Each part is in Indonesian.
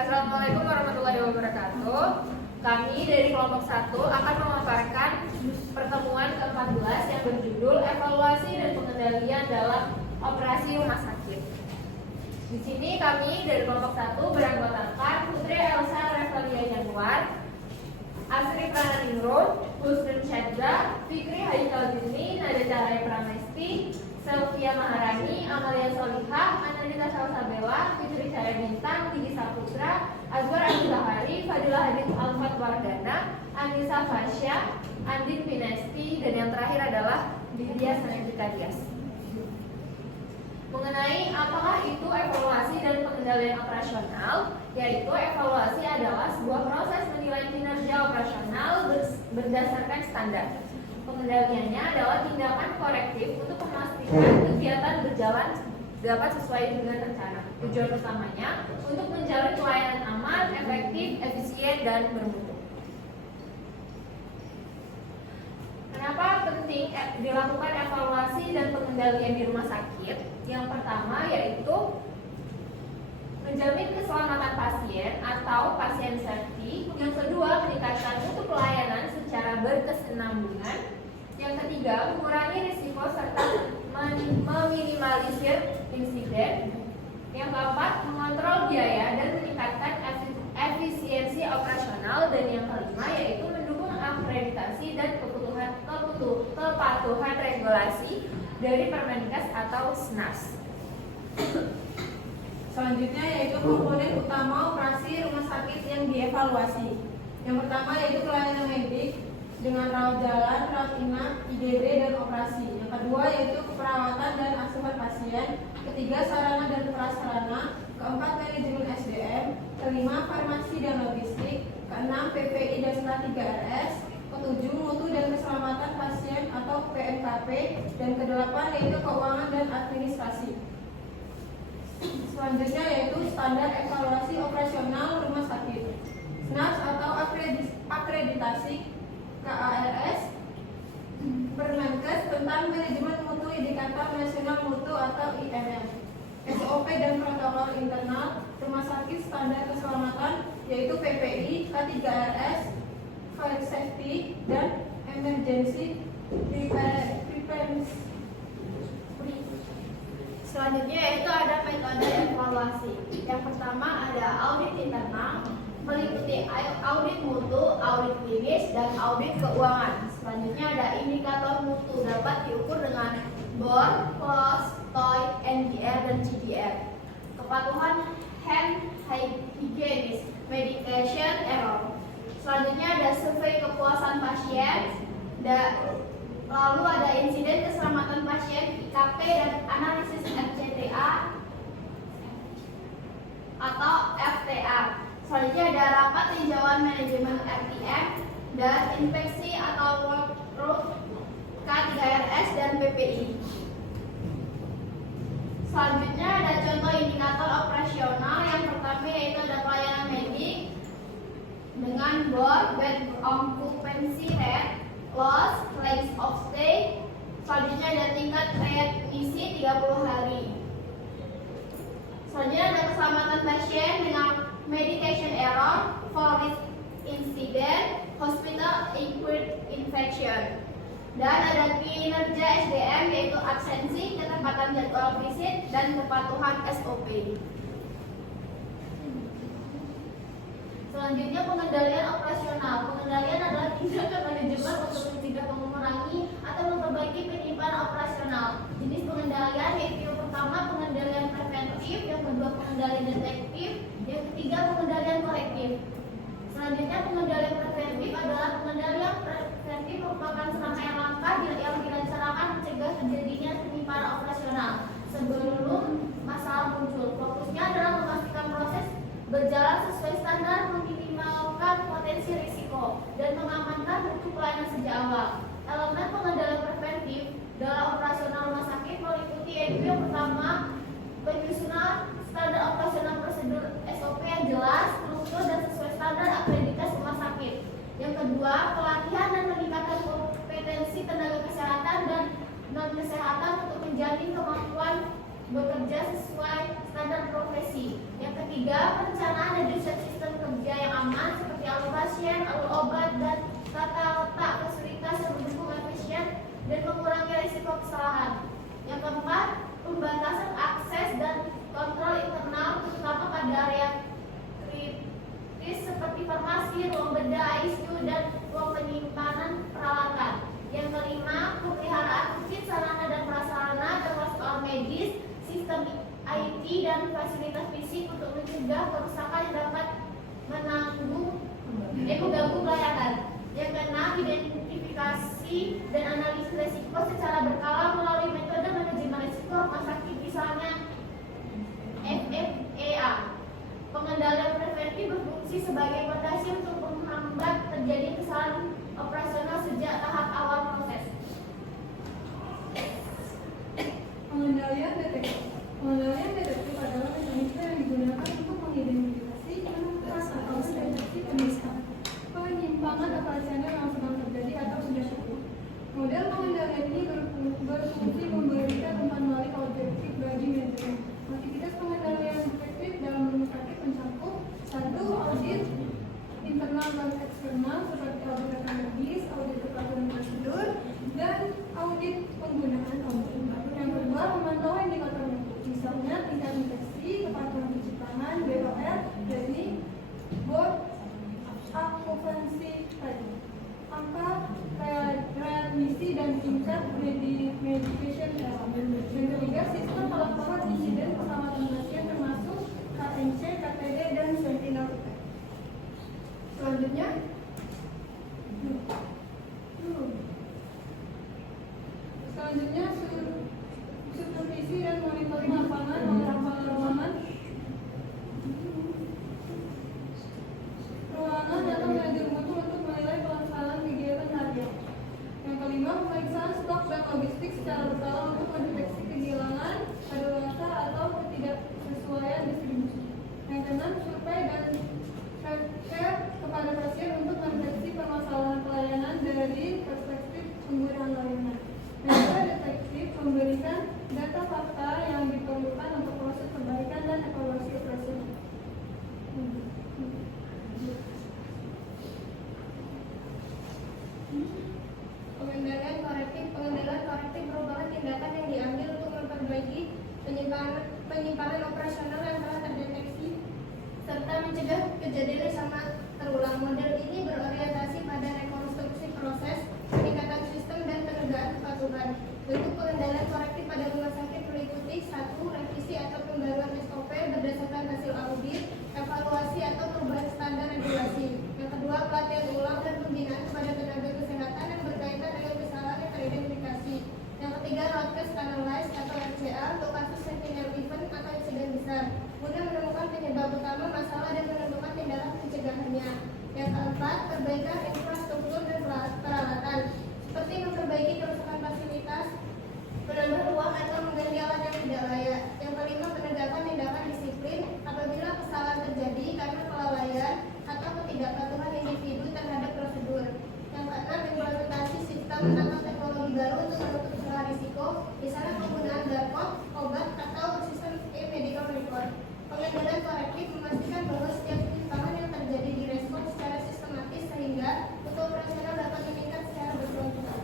Assalamualaikum warahmatullahi wabarakatuh. Kami dari kelompok 1 akan memaparkan pertemuan ke-14 yang berjudul Evaluasi dan Pengendalian dalam Operasi Rumah Sakit. Di sini kami dari kelompok 1 beranggotakan Putri Elsa Revalia Januar, Asri Pranandingro, Husnul Syadra, Fikri Haikal Juni, Nada Cahaya Pramesti, Selvia Maharani, Amalia Solihah, Anandita Salsabella, Fitri Cahaya Bintang, Tigi Saputra, Azwar Abdul Zahari, Fadilah Hadith Alfat Wardana, Anissa Fasya, Andin Pinesti, dan yang terakhir adalah Didia Sanjita Dias. Mengenai apakah itu evaluasi dan pengendalian operasional, yaitu evaluasi adalah sebuah proses menilai kinerja operasional berdasarkan standar. Pengendaliannya adalah tindakan korektif untuk memastikan kegiatan berjalan dapat sesuai dengan rencana. Tujuan utamanya untuk menjalin pelayanan aman, efektif, efisien, dan bermutu. Kenapa penting dilakukan evaluasi dan pengendalian di rumah sakit? Yang pertama yaitu menjamin keselamatan pasien atau pasien safety. Yang kedua, meningkatkan mutu pelayanan secara berkesinambungan. Yang ketiga, mengurangi risiko serta meminimalisir insiden. Yang keempat, mengontrol biaya dan meningkatkan efisiensi operasional. Dan yang kelima yaitu mendukung akreditasi dan kepatuhan regulasi dari Permenkes atau SNAS. Selanjutnya yaitu komponen utama operasi rumah sakit yang dievaluasi. Yang pertama yaitu pelayanan medik dengan rawat jalan, rawat inap, IGD, dan operasi. Yang kedua yaitu keperawatan dan asuhan pasien. Ketiga, sarana dan prasarana. Keempat, manajemen SDM. Kelima, farmasi dan logistik. Keenam, PPI dan STAT 3RS. Ketujuh, mutu dan keselamatan pasien atau PMKP. Dan kedelapan yaitu keuangan dan administrasi. Selanjutnya yaitu standar evaluasi operasional rumah sakit. SNAS atau akreditasi KARS, Permenkes tentang manajemen mutu indikator nasional mutu atau IMM, SOP dan protokol internal rumah sakit standar keselamatan yaitu PPI, K3RS, Fire Safety, dan Emergency Preparedness. Selanjutnya yaitu ada metode evaluasi. Yang pertama ada audit internal, meliputi audit mutu, audit klinis, dan audit keuangan. Selanjutnya ada indikator mutu, dapat diukur dengan BOR, PLOS, TOY, NBR, dan CBR. Kepatuhan hand hygienis, medication error. Selanjutnya ada survei kepuasan pasien, lalu ada insiden keselamatan pasien, IKP, dan analisis FCTA atau FTA. Selanjutnya ada rapat tinjauan manajemen RTM dan inspeksi atau walkthrough K3RS dan PPI. Selanjutnya ada contoh indikator operasional. Yang pertama yaitu ada pelayanan medik dengan BOR, bed occupancy rate, loss, length of stay. Selanjutnya ada tingkat readmisi 30 hari. Selanjutnya ada keselamatan pasien dengan medication error, fall risk incident, hospital acquired infection. Dan ada kinerja SDM yaitu absensi, ketepatan jadwal visit, dan kepatuhan SOP. Selanjutnya pengendalian operasional. Pengendalian adalah tindakan manajemen untuk mencegah, mengurangi, atau memperbaiki penyimpangan operasional. Jenis pengendalian yaitu yang pertama pengendalian preventif, yang kedua pengendalian detektif, yang ketiga pengendalian korektif. Selanjutnya pengendalian preventif adalah pengendalian preventif merupakan serangkaian langkah yang dilaksanakan mencegah terjadinya penyimpangan operasional sebelum masalah muncul. Fokusnya adalah memastikan proses berjalan sesuai standar, meminimalkan potensi risiko, dan mengamankan mutu pelayanan sejak awal. Elemen pengendalian preventif dalam operasional rumah sakit meliputi yaitu yang pertama penyusunan standar operasional prosedur SOP yang jelas, struktur, dan sesuai standar akreditasi rumah sakit. Yang kedua, pelatihan dan meningkatkan kompetensi tenaga kesehatan dan non kesehatan untuk menjamin kemampuan bekerja sesuai standar dan profesi. Yang ketiga, perencanaan dan desain sistem kerja yang aman seperti alur pasien, alur obat, dan tata letak fasilitas yang mendukung efisien dan mengurangi risiko kesalahan. Yang keempat, pembatasan akses dan kontrol internal terutama pada area kritis seperti farmasi, ruang bedah, ICU, dan ruang penyimpanan peralatan. Yang kelima, pemeliharaan rutin sarana dan prasarana termasuk alat medis, sistem IT, dan fasilitas fisik untuk mencegah kerusakan yang dapat mengganggu pelayanan. Yang keenam, identifikasi dan analisis risiko secara berkala melalui metode manajemen risiko rumah sakit, misalnya FFEA. Pengendalian preventif berfungsi sebagai fondasi untuk menghambat terjadi kesalahan operasional sejak tahap awal proses. Pengendalian detektif adalah mekanisme yang digunakan untuk mengidentifikasi, menemukan atau mendeteksi penyimpangan operasional yang sedang terjadi atau sudah cukup. Model pengendalian ini berfungsi memberikan umpan balik objektif bagi manajemen. Aktivitas pengendalian efektif dalam rumah sakit mencakup 1. Audit internal dan eksternal seperti audit rekam medis, audit peraturan prosedur, dan audit penggunaan obat. Yang kedua, memantau indikator mutu, misalnya tingkat infeksi, kepatuhan cuci tangan, BOR, teknik, bot, akupansi tadi, angka readmisi dan tingkat medication error. Yang ketiga, sistem pelaporan insiden keselamatan pasien termasuk KNC, KTD, dan Sentinel. Selanjutnya, supervisi dan monitoring lapangan oleh kepala ruangan atau manajer mutu untuk menilai pelaksanaan kegiatan harian. Yang kelima, pemeriksaan stok dan logistik secara berkala untuk mendeteksi kehilangan, kadaluarsa atau ketidaksesuaian distribusi. Yang keenam, survei dan care kepada pasien untuk mendeteksi permasalahan pelayanan dari perspektif penggunaan layanan. Metode detektif memberikan data fakta yang diperlukan untuk proses perbaikan dan evaluasi operasional. Pengendalian korektif merupakan tindakan yang diambil untuk memperbaiki penyimpangan operasional yang telah terdeteksi serta mencegah kejadian yang sama terulang. Model ini berorientasi pada rekonstruksi proses, peningkatan sistem, dan penegakan kepatuhan. Bentuk pengendalian korektif pada rumah sakit meliputi 1. Revisi atau pembaruan SOP berdasarkan hasil audit, evaluasi atau perubahan standar regulasi. Yang kedua, pelatihan ulang dan pembinaan kepada tenaga kesehatan yang berkaitan dengan kesalahan yang teridentifikasi. Yang ketiga, root cause analysis atau RCA untuk kasus sentinel event atau insiden besar, guna menemukan penyebab utama masalah dan menentukan tindakan pencegahannya. Yang keempat, perbaikan infrastruktur dan peralatan, seperti memperbaiki kerusakan fasilitas, menambah ruang atau mengganti alat yang tidak layak. Yang kelima, penegakan tindakan disiplin apabila kesalahan terjadi karena kelalaian atau ketidakpatuhan individu terhadap prosedur. Yang keenam, implementasi sistem atau teknologi baru untuk menutup celah risiko, misalnya penggunaan barcode, obat, atau sistem e-medical record. Pengendalian korektif memastikan bahwa setiap penyimpangan yang terjadi direspon secara sistematis sehingga mutu operasional dapat meningkat secara berkelanjutan.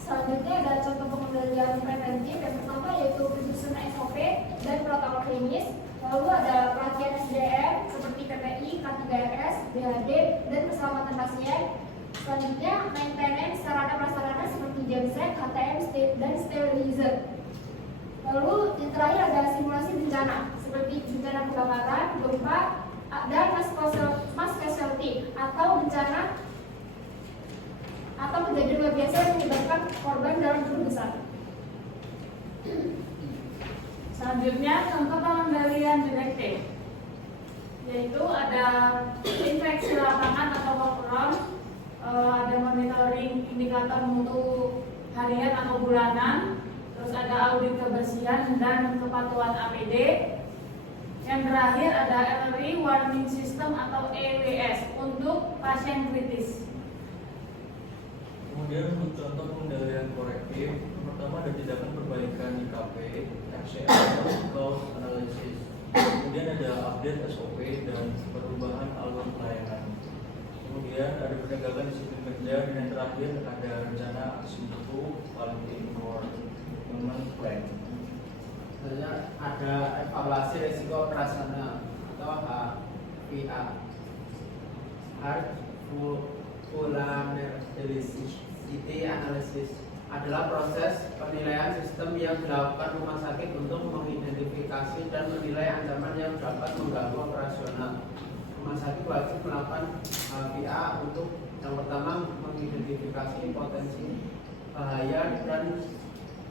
Selanjutnya ada contoh pengendalian preventif. Yang pertama yaitu penyusunan SOP dan protokol klinis. Lalu ada pelatihan SDM seperti PPI, K3RS, BHD, dan keselamatan pasien. Selanjutnya maintenance sarana prasarana seperti genset, HTM, dan sterilizer. Lalu yang terakhir ada simulasi bencana seperti bencana kebakaran, gempa, dan mass casualty atau bencana atau kejadian luar biasa yang menyebabkan korban dalam jumlah besar. Selanjutnya contoh pengendalian detektif, yaitu ada inspeksi lapangan atau walk-around, ada monitoring indikator mutu harian atau bulanan, terus ada audit kebersihan dan kepatuhan APD. Yang terakhir ada Early Warning System atau EWS untuk pasien kritis. Kemudian untuk contoh pengendalian korektif, pertama ada tindakan perbaikan IKP, RCA, atau kemudian ada update SOP dan perubahan alur pelayanan. Kemudian ada penegakan disiplin kerja, dan yang terakhir ada rencana aksi mutu quality improvement plan. Selanjutnya ada evaluasi risiko operasional atau HPA, Hard Vulnerability Analysis, adalah proses penilaian sistem yang dilakukan rumah sakit untuk mengidentifikasi dan menilai ancaman yang dapat mengganggu operasional. Rumah sakit wajib melakukan HPA untuk yang pertama mengidentifikasi potensi bahaya dan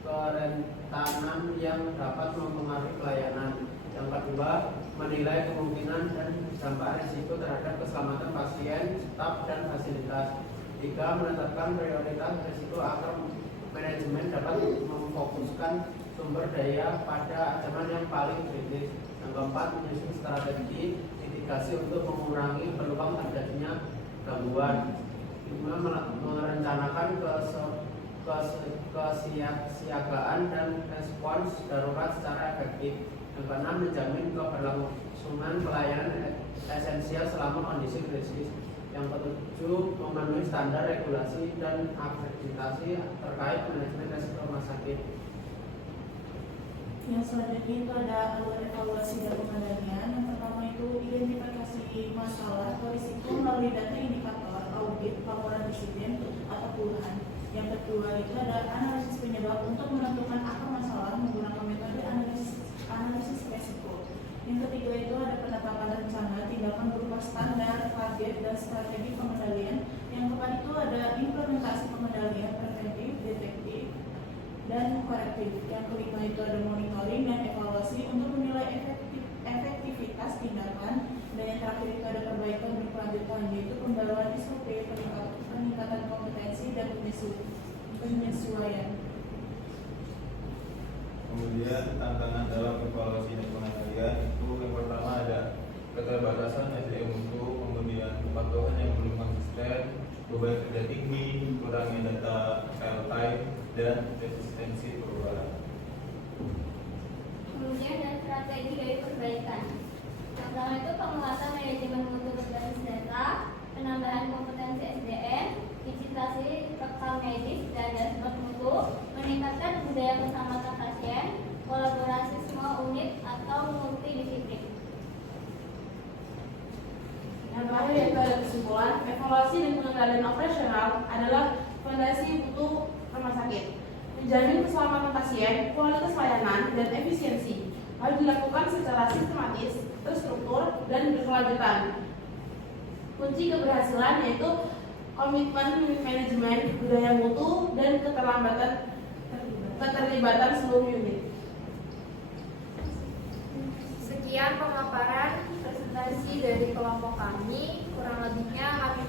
kerentanan yang dapat mempengaruhi pelayanan. Yang kedua, menilai kemungkinan dan dampak risiko terhadap keselamatan pasien, staf, dan fasilitas. Tiga, menetapkan prioritas risiko agar manajemen dapat memfokuskan sumber daya pada ancaman yang paling kritis. Yang keempat, menyusun strategi mitigasi untuk mengurangi peluang terjadinya gangguan. Lima, merencanakan kesiapsiagaan dan respons darurat secara efektif. Yang keenam, menjamin keberlangsungan pelayanan esensial selama kondisi krisis. Yang ketujuh, memenuhi standar regulasi dan akreditasi terkait manajemen risiko rumah sakit. Yang selanjutnya itu ada alur evaluasi dan pengendalian. Yang pertama itu identifikasi masalah atau risiko melalui data indikator, audit, laporan disiplin atau puluhan. Yang kedua itu ada analisis penyebab untuk menentukan akar masalah menggunakan metode analisis risiko. Yang ketiga itu ada penetapan rencana tindakan berupa standar, target, dan strategi pengendalian. Yang keempat itu ada implementasi pengendalian preventif, detektif, dan korektif. Yang kelima itu ada monitoring dan evaluasi untuk menilai efektivitas tindakan. Dan yang terakhir itu ada perbaikan berkelanjutan, yaitu pembaruan SOP, peningkatan kompetensi, dan penyesuaian. Kemudian tantangan dalam evaluasi dan pengendalian itu yang pertama ada keterbatasan SDM mutu, kemudian kepatuhan yang belum konsisten, beban kerja tinggi, kurangnya data file type, dan resistensi perubahan. Kemudian ada strategi dari perbaikan. Yang pertama itu penguatan manajemen mutu berbasis data, penambahan kompetensi SDM, digitalisasi rekam medis dan dashboard mutu, meningkatkan budaya keselamatan pasien, kolaborasi semua unit atau multidisiplin. Yang terakhir yaitu ada kesimpulan, evaluasi dan pengendalian operasional adalah fondasi mutu rumah sakit. Menjamin keselamatan pasien, kualitas layanan, dan efisiensi harus dilakukan secara sistematis, terstruktur, dan berkelanjutan. Kunci keberhasilan yaitu komitmen manajemen, budaya mutu, dan keterlibatan seluruh unit. Sekian pemaparan presentasi dari kelompok kami. Kurang lebihnya kami